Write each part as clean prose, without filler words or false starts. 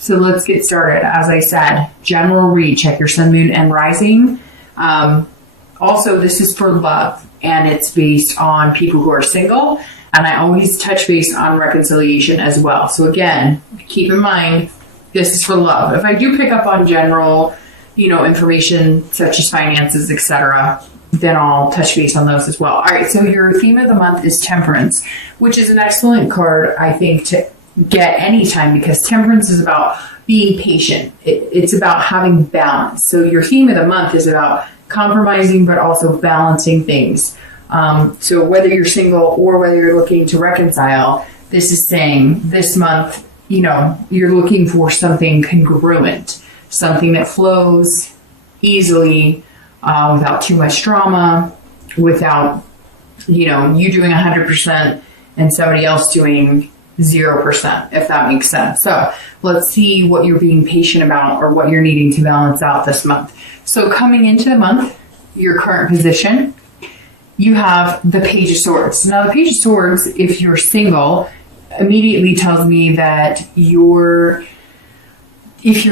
so let's get started. As I said, general read, check your sun, moon, and rising. Also, this is for love, and it's based on people who are single, and I always touch base on reconciliation as well. So again, keep in mind, this is for love. If I do pick up on general, information such as finances, etc., then I'll touch base on those as well. All right, so your theme of the month is Temperance, which is an excellent card, I think, to get anytime, because Temperance is about being patient. It's about having balance. So your theme of the month is about compromising, but also balancing things. So whether you're single or whether you're looking to reconcile, this is saying this month, you're looking for something congruent, something that flows easily, without too much drama, without, you doing 100% and somebody else doing 0%, if that makes sense. So let's see what you're being patient about or what you're needing to balance out this month. So coming into the month, your current position, you have the Page of Swords. Now the Page of Swords, if you're single, immediately tells me that if you're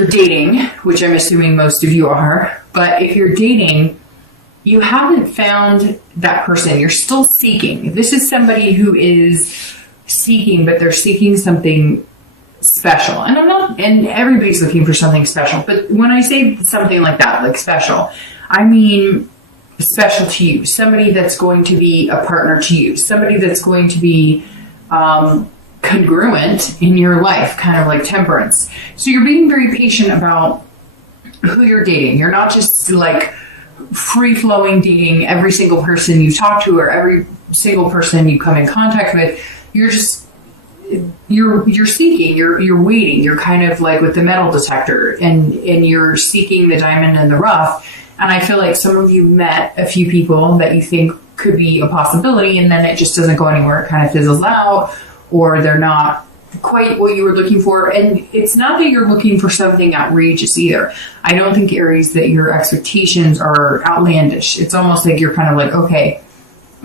dating, which I'm assuming most of you are, but if you're dating, you haven't found that person. You're still seeking. This is somebody who is seeking, but they're seeking something special. And everybody's looking for something special. But when I say something like that, like special, I mean special to you. Somebody that's going to be a partner to you. Somebody that's going to be congruent in your life, kind of like Temperance. So you're being very patient about who you're dating. You're not just like free-flowing dating every single person you talk to or every single person you come in contact with. You're just you're seeking, you're waiting. You're kind of like with the metal detector, and you're seeking the diamond in the rough. And I feel like some of you met a few people that you think could be a possibility, and then it just doesn't go anywhere. It kind of fizzles out, or they're not quite what you were looking for. And it's not that you're looking for something outrageous either. I don't think, Aries, that your expectations are outlandish. It's almost like you're kind of like, okay,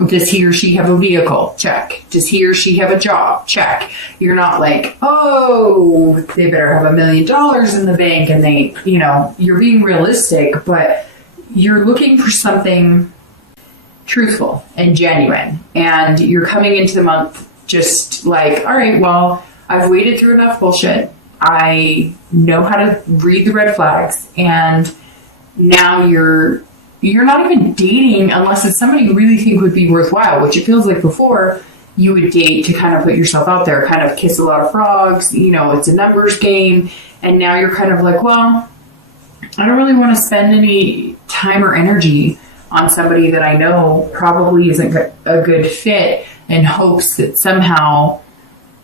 does he or she have a vehicle? Check. Does he or she have a job? Check. You're not like, oh, they better have $1 million in the bank, and they, you're being realistic, but you're looking for something truthful and genuine. And you're coming into the month just like, all right, well, I've waded through enough bullshit. I know how to read the red flags, and now you're not even dating unless it's somebody you really think would be worthwhile, which it feels like before you would date to kind of put yourself out there, kind of kiss a lot of frogs, it's a numbers game. And now you're kind of like, well, I don't really want to spend any time or energy on somebody that I know probably isn't a good fit, in hopes that somehow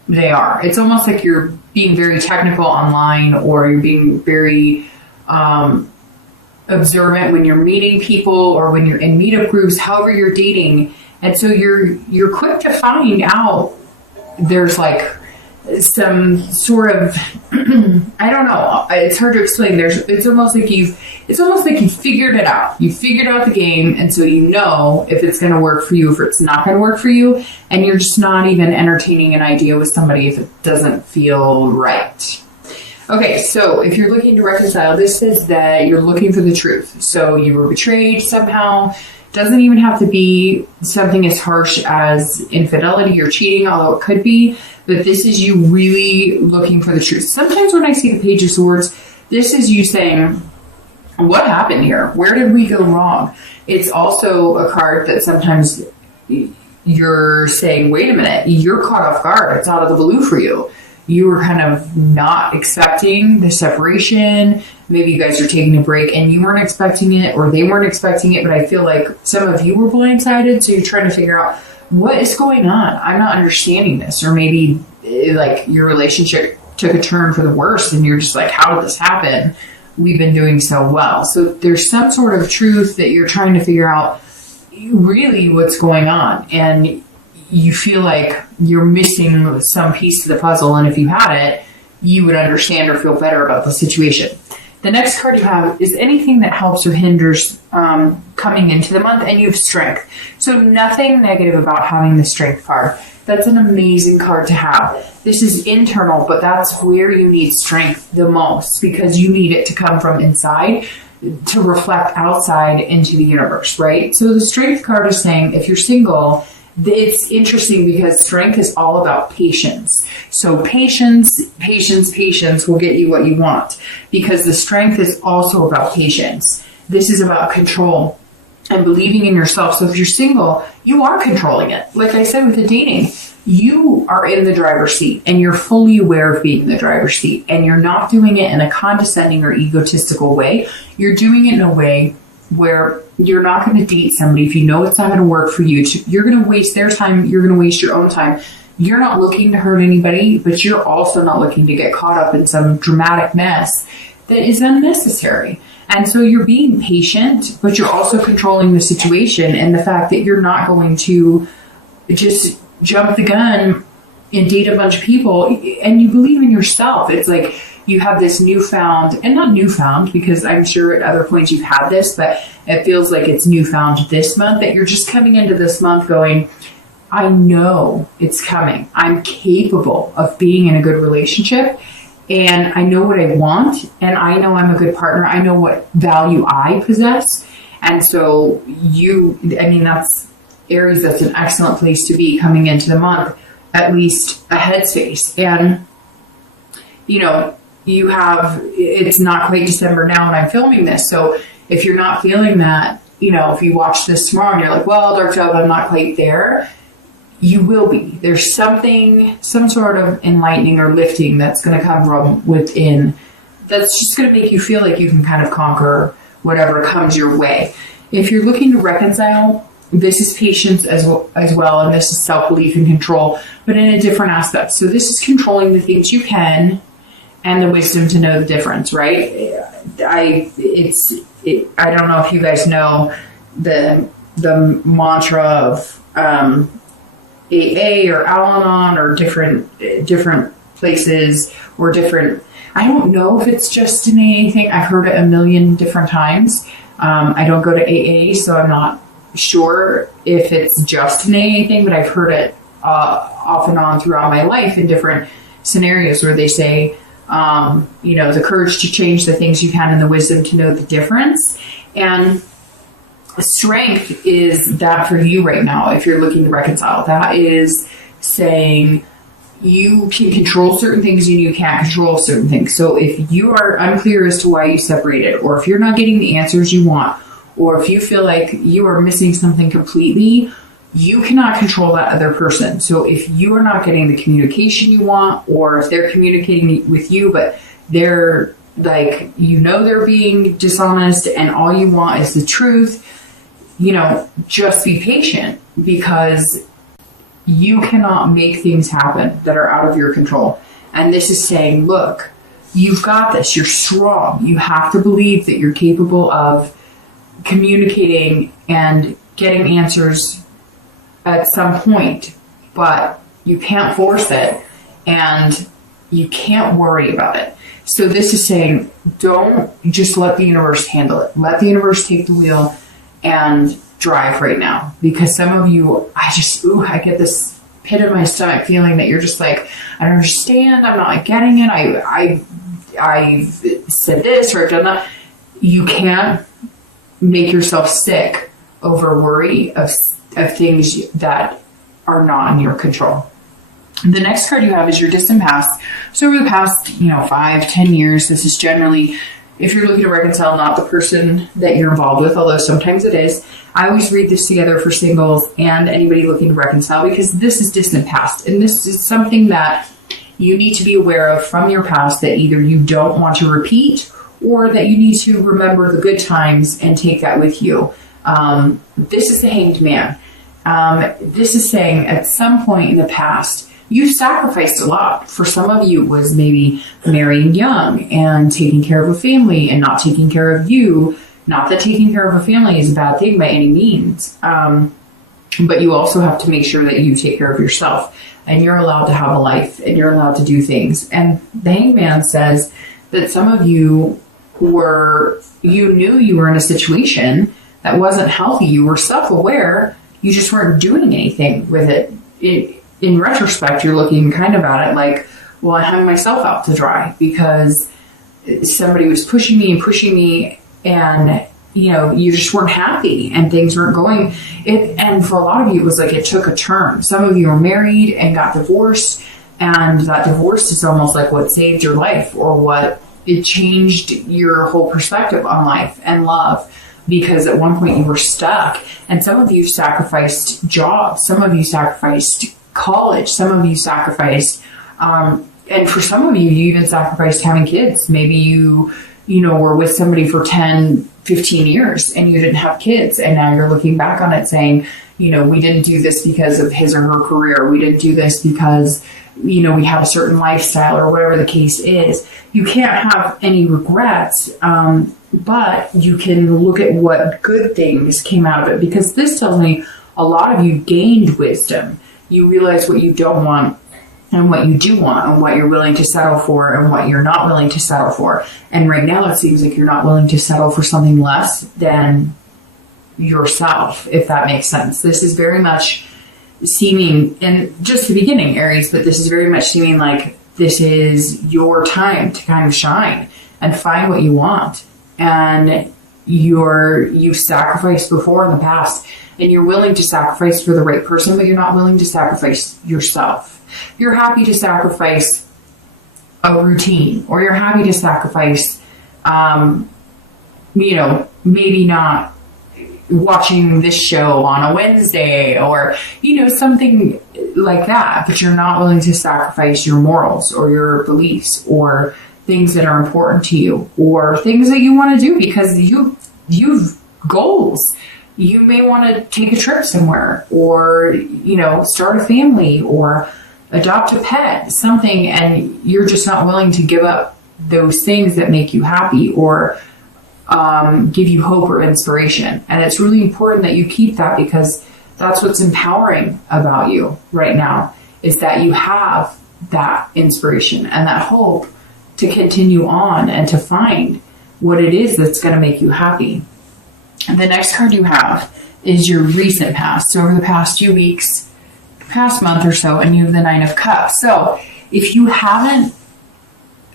they are. It's almost like you're being very technical online, or you're being very observant when you're meeting people or when you're in meetup groups, however you're dating. And so you're quick to find out there's like some sort of I don't know, it's hard to explain. It's almost like you figured it out. You figured out the game, and so you know if it's going to work for you, if it's not going to work for you, and you're just not even entertaining an idea with somebody if it doesn't feel right. Okay, so if you're looking to reconcile, this is that you're looking for the truth. So you were betrayed somehow. Doesn't even have to be something as harsh as infidelity or cheating, although it could be. But this is you really looking for the truth. Sometimes when I see the Page of Swords, this is you saying, what happened here? Where did we go wrong? It's also a card that sometimes you're saying, wait a minute, you're caught off guard. It's out of the blue for you. You were kind of not expecting the separation. Maybe you guys are taking a break and you weren't expecting it, or they weren't expecting it, but I feel like some of you were blindsided, so you're trying to figure out what is going on. I'm not understanding this. Or maybe like your relationship took a turn for the worse and you're just like, how did this happen? We've been doing so well. So there's some sort of truth that you're trying to figure out really what's going on, and you feel like you're missing some piece of the puzzle, and if you had it, you would understand or feel better about the situation. The next card you have is anything that helps or hinders coming into the month, and you have strength. So nothing negative about having the strength card. That's an amazing card to have. This is internal, but that's where you need strength the most, because you need it to come from inside to reflect outside into the universe, right? So the strength card is saying if you're single, it's interesting because strength is all about patience. So patience will get you what you want, because the strength is also about patience. This is about control and believing in yourself. So if you're single, you are controlling it. Like I said with the dating, you are in the driver's seat and you're fully aware of being in the driver's seat, and you're not doing it in a condescending or egotistical way. You're doing it in a way where you're not going to date somebody if you know it's not going to work for you. You're going to waste their time. You're going to waste your own time. You're not looking to hurt anybody, but you're also not looking to get caught up in some dramatic mess that is unnecessary. And so you're being patient, but you're also controlling the situation, and the fact that you're not going to just jump the gun and date a bunch of people, and you believe in yourself. It's like you have this newfound, and not newfound, because I'm sure at other points you've had this, but it feels like it's newfound this month, that you're just coming into this month going, I know it's coming. I'm capable of being in a good relationship, and I know what I want, and I know I'm a good partner. I know what value I possess. And so that's Aries, that's an excellent place to be coming into the month, at least a headspace. And, it's not quite December now and I'm filming this. So if you're not feeling that, if you watch this tomorrow and you're like, well, Dark Job, I'm not quite there, you will be. There's some sort of enlightening or lifting that's going to come from within, that's just going to make you feel like you can kind of conquer whatever comes your way. If you're looking to reconcile, this is patience as well, and this is self-belief and control, but in a different aspect. So this is controlling the things you can and the wisdom to know the difference, right? I don't know if you guys know the mantra of AA or Al-Anon or different places or different. I don't know if it's just an AA thing. I've heard it a million different times. I don't go to AA, so I'm not sure if it's just an AA thing, but I've heard it off and on throughout my life in different scenarios where they say, the courage to change the things you can and the wisdom to know the difference. And strength is that for you right now, if you're looking to reconcile. That is saying you can control certain things and you can't control certain things. So if you are unclear as to why you separated, or if you're not getting the answers you want, or if you feel like you are missing something completely, you cannot control that other person. So if you are not getting the communication you want, or if they're communicating with you, but they're like, they're being dishonest and all you want is the truth, just be patient, because you cannot make things happen that are out of your control. And this is saying, look, you've got this. You're strong. You have to believe that you're capable of communicating and getting answers at some point, but you can't force it and you can't worry about it. So this is saying, don't just let the universe handle it. Let the universe take the wheel and drive right now. Because some of you, I get this pit in my stomach feeling that you're just like, I don't understand. I'm not getting it. I said this or I've done that. You can't make yourself sick over worry of things that are not in your control. The next card you have is your distant past. So over the past, 5-10 years, this is generally, if you're looking to reconcile, not the person that you're involved with, although sometimes it is. I always read this together for singles and anybody looking to reconcile, because this is distant past. And this is something that you need to be aware of from your past that either you don't want to repeat or that you need to remember the good times and take that with you. This is the Hanged Man. This is saying at some point in the past, you've sacrificed a lot. For some of you, it was maybe marrying young and taking care of a family and not taking care of you. Not that taking care of a family is a bad thing by any means. But you also have to make sure that you take care of yourself and you're allowed to have a life and you're allowed to do things. And the Hanged Man says that some of you knew you were in a situation that wasn't healthy. You were self-aware. You just weren't doing anything with it. in retrospect, you're looking kind of at it like, well, I hung myself out to dry because somebody was pushing me, and you just weren't happy and things weren't going. And for a lot of you, it was like it took a turn. Some of you were married and got divorced, and that divorce is almost like what saved your life, or what it changed your whole perspective on life and love, because at one point you were stuck. And some of you sacrificed jobs, some of you sacrificed college, some of you sacrificed and for some of you, you even sacrificed having kids. Maybe you were with somebody for 10, 15 years and you didn't have kids. And now you're looking back on it saying, we didn't do this because of his or her career. We didn't do this because, we have a certain lifestyle, or whatever the case is. You can't have any regrets, but you can look at what good things came out of it, because this tells me a lot of you gained wisdom. You realize what you don't want and what you do want, and what you're willing to settle for and what you're not willing to settle for. And right now it seems like you're not willing to settle for something less than yourself, if that makes sense. This is very much seeming, and just the beginning, Aries, but this is very much seeming like this is your time to kind of shine and find what you want. And you've sacrificed before in the past, and you're willing to sacrifice for the right person, but you're not willing to sacrifice yourself. You're happy to sacrifice a routine, or you're happy to sacrifice, maybe not watching this show on a Wednesday, or, something like that, but you're not willing to sacrifice your morals or your beliefs or things that are important to you, or things that you want to do because you've goals. You may want to take a trip somewhere, or, start a family, or adopt a pet, something, and you're just not willing to give up those things that make you happy or give you hope or inspiration. And it's really important that you keep that, because that's what's empowering about you right now, is that you have that inspiration and that hope to continue on and to find what it is that's going to make you happy. And the next card you have is your recent past. So over the past few weeks, past month or so, and you have the 9 of Cups. So if you haven't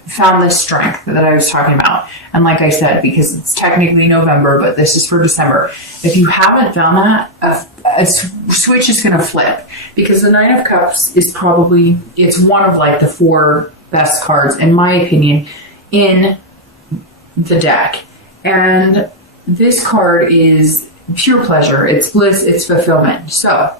found this strength that I was talking about, and like I said, because it's technically November, but this is for December, if you haven't found that, a switch is going to flip, because the 9 of Cups is it's one of like the 4 best cards, in my opinion, in the deck. And this card is pure pleasure, it's bliss, it's fulfillment. So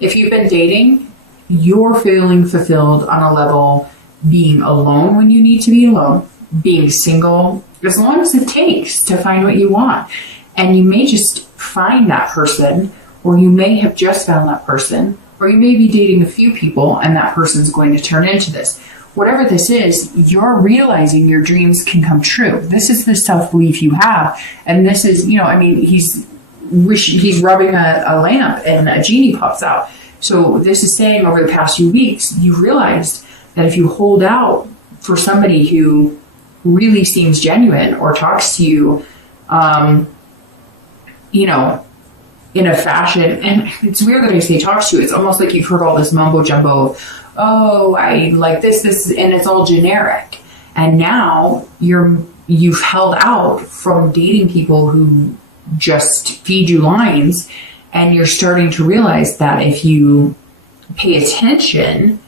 if you've been dating, you're feeling fulfilled on a level, being alone when you need to be alone, being single, as long as it takes to find what you want. And you may just find that person, or you may have just found that person, or you may be dating a few people and that person's going to turn into this. Whatever this is, you're realizing your dreams can come true. This is the self-belief you have. And this is, he's rubbing a lamp and a genie pops out. So this is saying over the past few weeks, you realized that if you hold out for somebody who really seems genuine or talks to you, in a fashion, and it's weird that I say talks to you, it's almost like you've heard all this mumbo jumbo of, oh, I like this, and it's all generic. And now you've held out from dating people who just feed you lines, and you're starting to realize that if you pay attention,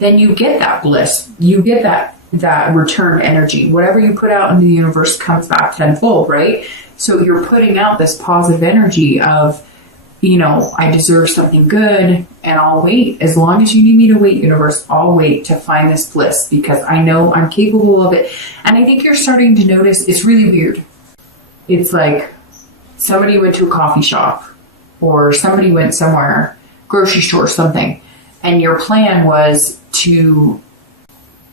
then you get that bliss. You get that return energy. Whatever you put out into the universe comes back tenfold, right? So you're putting out this positive energy of, I deserve something good, and I'll wait. As long as you need me to wait, universe, I'll wait to find this bliss, because I know I'm capable of it. And I think you're starting to notice it's really weird. It's like somebody went to a coffee shop, or somebody went somewhere, grocery store, something, and your plan was to,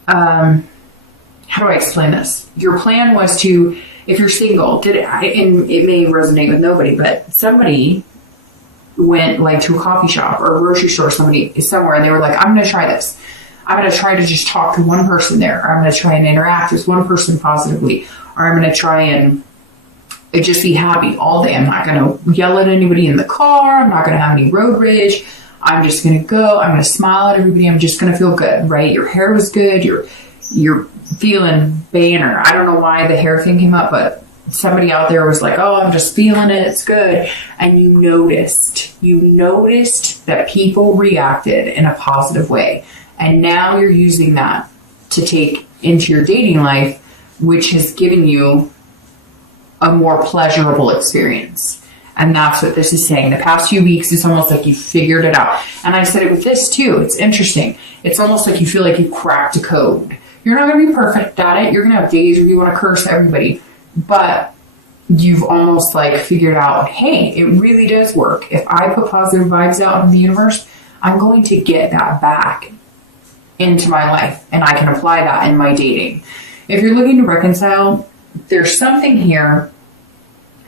how do I explain this? Your plan was to, if you're single, and it may resonate with nobody, but somebody went like to a coffee shop or a grocery store, somebody somewhere, and they were like, I'm going to try this. I'm going to try to just talk to one person there. Or I'm going to try and interact with one person positively. Or I'm going to try and just be happy all day. I'm not going to yell at anybody in the car. I'm not going to have any road rage. I'm just going to go, I'm going to smile at everybody, I'm just going to feel good, right? Your hair was good, you're feeling banner. I don't know why the hair thing came up, but somebody out there was like, oh, I'm just feeling it, it's good. And you noticed that people reacted in a positive way. And now you're using that to take into your dating life, which has given you a more pleasurable experience. And that's what this is saying. The past few weeks, it's almost like you figured it out. And I said it with this too. It's interesting. It's almost like you feel like you cracked a code. You're not going to be perfect at it. You're going to have days where you want to curse everybody. But you've almost like figured out, hey, it really does work. If I put positive vibes out in the universe, I'm going to get that back into my life. And I can apply that in my dating. If you're looking to reconcile, there's something here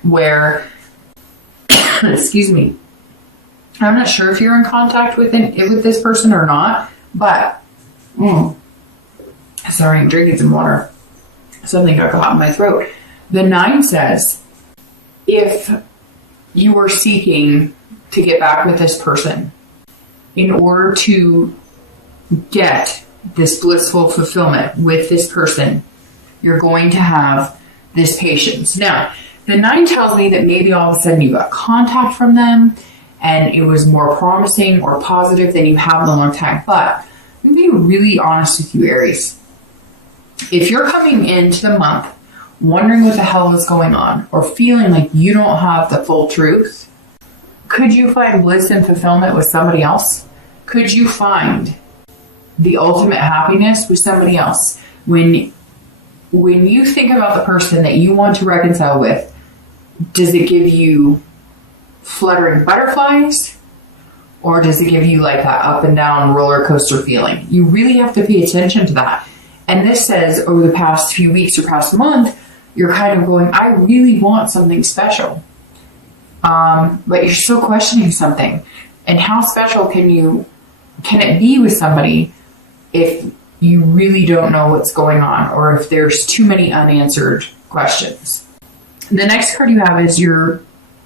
where... excuse me, I'm not sure if you're in contact with this person or not, but sorry, I'm drinking some water. Something got caught in my throat. The 9 says, if you are seeking to get back with this person in order to get this blissful fulfillment with this person, you're going to have this patience. Now, the 9 tells me that maybe all of a sudden you got contact from them and it was more promising or positive than you have in a long time. But I'm going to be really honest with you, Aries. If you're coming into the month wondering what the hell is going on or feeling like you don't have the full truth, could you find bliss and fulfillment with somebody else? Could you find the ultimate happiness with somebody else? When you think about the person that you want to reconcile with, does it give you fluttering butterflies, or does it give you like that up and down roller coaster feeling? You really have to pay attention to that. And this says over the past few weeks or past month, you're kind of going, I really want something special. But you're still questioning something. And how special can it be with somebody if you really don't know what's going on, or if there's too many unanswered questions? The next card you have is your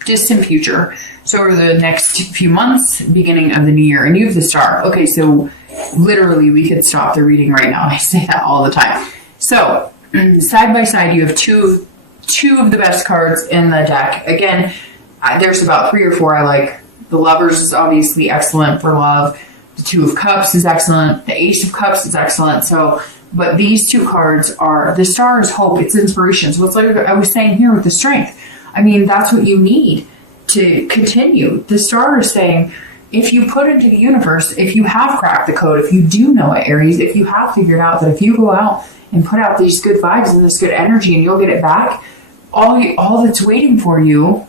distant future. So over the next few months, beginning of the new year, and you have the Star. Okay, so literally we could stop the reading right now. I say that all the time. So side by side, you have two of the best cards in the deck. Again, there's about 3 or 4 I like. The Lovers is obviously excellent for love. The 2 of Cups is excellent. The Ace of Cups is excellent. But these 2 cards are, the Star is hope, it's inspiration. So it's like I was saying here with the Strength. I mean, that's what you need to continue. The Star is saying, if you put into the universe, if you have cracked the code, if you do know it, Aries, if you have figured out that if you go out and put out these good vibes and this good energy and you'll get it back, all that's waiting for you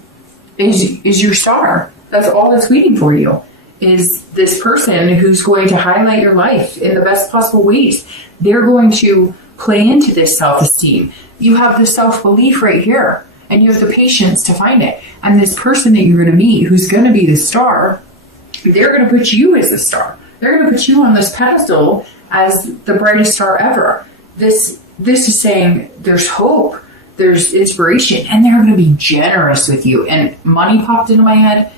is your Star. That's all that's waiting for you. Is this person who's going to highlight your life in the best possible ways. They're going to play into this self-esteem. You have the self-belief right here, and you have the patience to find it. And this person that you're going to meet, who's going to be the Star, they're going to put you as the Star. They're going to put you on this pedestal as the brightest star ever. This is saying there's hope, there's inspiration, and they're going to be generous with you. And money popped into my head.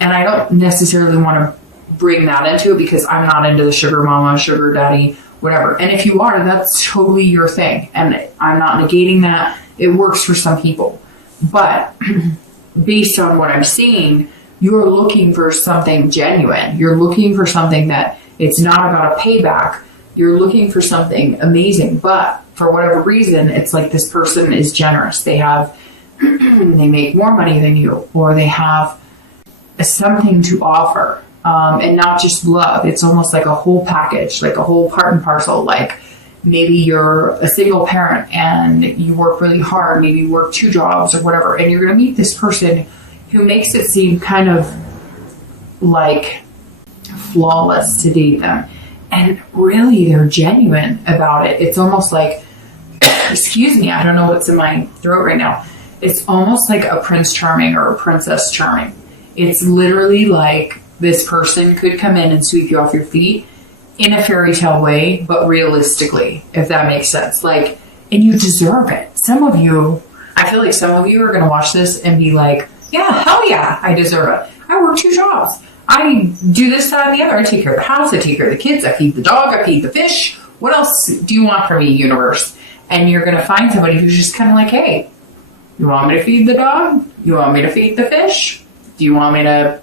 And I don't necessarily want to bring that into it because I'm not into the sugar mama, sugar daddy, whatever. And if you are, that's totally your thing. And I'm not negating that. It works for some people. But based on what I'm seeing, you're looking for something genuine. You're looking for something that it's not about a payback. You're looking for something amazing. But for whatever reason, it's like this person is generous. They make more money than you, or they have something to offer, and not just love. It's almost like a whole package, like a whole part and parcel. Like maybe you're a single parent and you work really hard, maybe you work 2 jobs or whatever, and you're going to meet this person who makes it seem kind of like flawless to date them. And really they're genuine about it. It's almost like, excuse me, I don't know what's in my throat right now. It's almost like a Prince Charming or a Princess Charming. It's literally like this person could come in and sweep you off your feet in a fairy tale way, but realistically, if that makes sense. Like, and you deserve it. I feel like some of you are going to watch this and be like, yeah, hell yeah, I deserve it. I work 2 jobs. I do this, that, and the other. I take care of the house. I take care of the kids. I feed the dog. I feed the fish. What else do you want from me, universe? And you're going to find somebody who's just kind of like, hey, you want me to feed the dog? You want me to feed the fish? Do you want me to,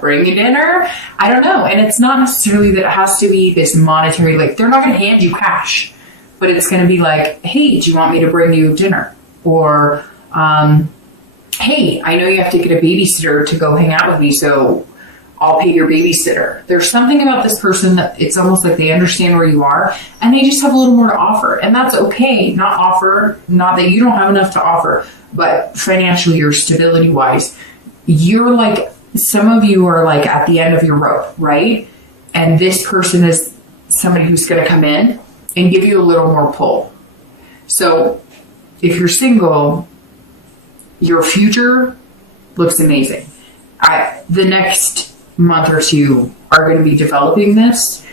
bring you dinner? I don't know. And it's not necessarily that it has to be this monetary, like, they're not going to hand you cash, but it's going to be like, hey, do you want me to bring you dinner? Or, hey, I know you have to get a babysitter to go hang out with me, so I'll pay your babysitter. There's something about this person that it's almost like they understand where you are and they just have a little more to offer. And that's okay. Not that you don't have enough to offer, but financially or stability wise, you're like, some of you are like at the end of your rope, right? And this person is somebody who's going to come in and give you a little more pull. So if you're single, your future looks amazing. The next month or two are going to be developing this,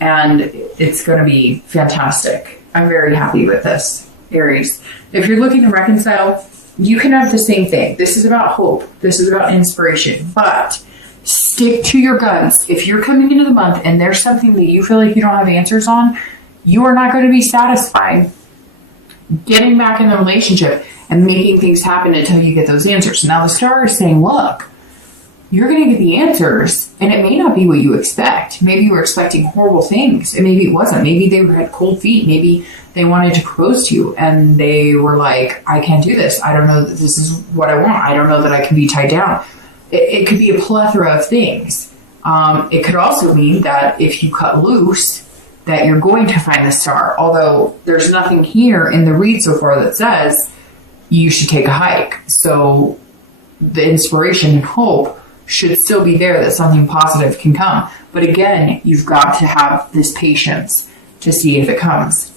and it's going to be fantastic. I'm very happy with this, Aries. If you're looking to reconcile, you can have the same thing. This is about hope. This is about inspiration. But stick to your guns. If you're coming into the month and there's something that you feel like you don't have answers on, you are not going to be satisfied getting back in the relationship and making things happen until you get those answers. Now the star is saying, look, you're going to get the answers, and it may not be what you expect. Maybe you were expecting horrible things, and maybe it wasn't. Maybe they had cold feet. Maybe they wanted to propose to you, and they were like, I can't do this. I don't know that this is what I want. I don't know that I can be tied down. It could be a plethora of things. It could also mean that if you cut loose, that you're going to find the star. Although there's nothing here in the read so far that says you should take a hike. So the inspiration and hope should still be there that something positive can come. But again, you've got to have this patience to see if it comes.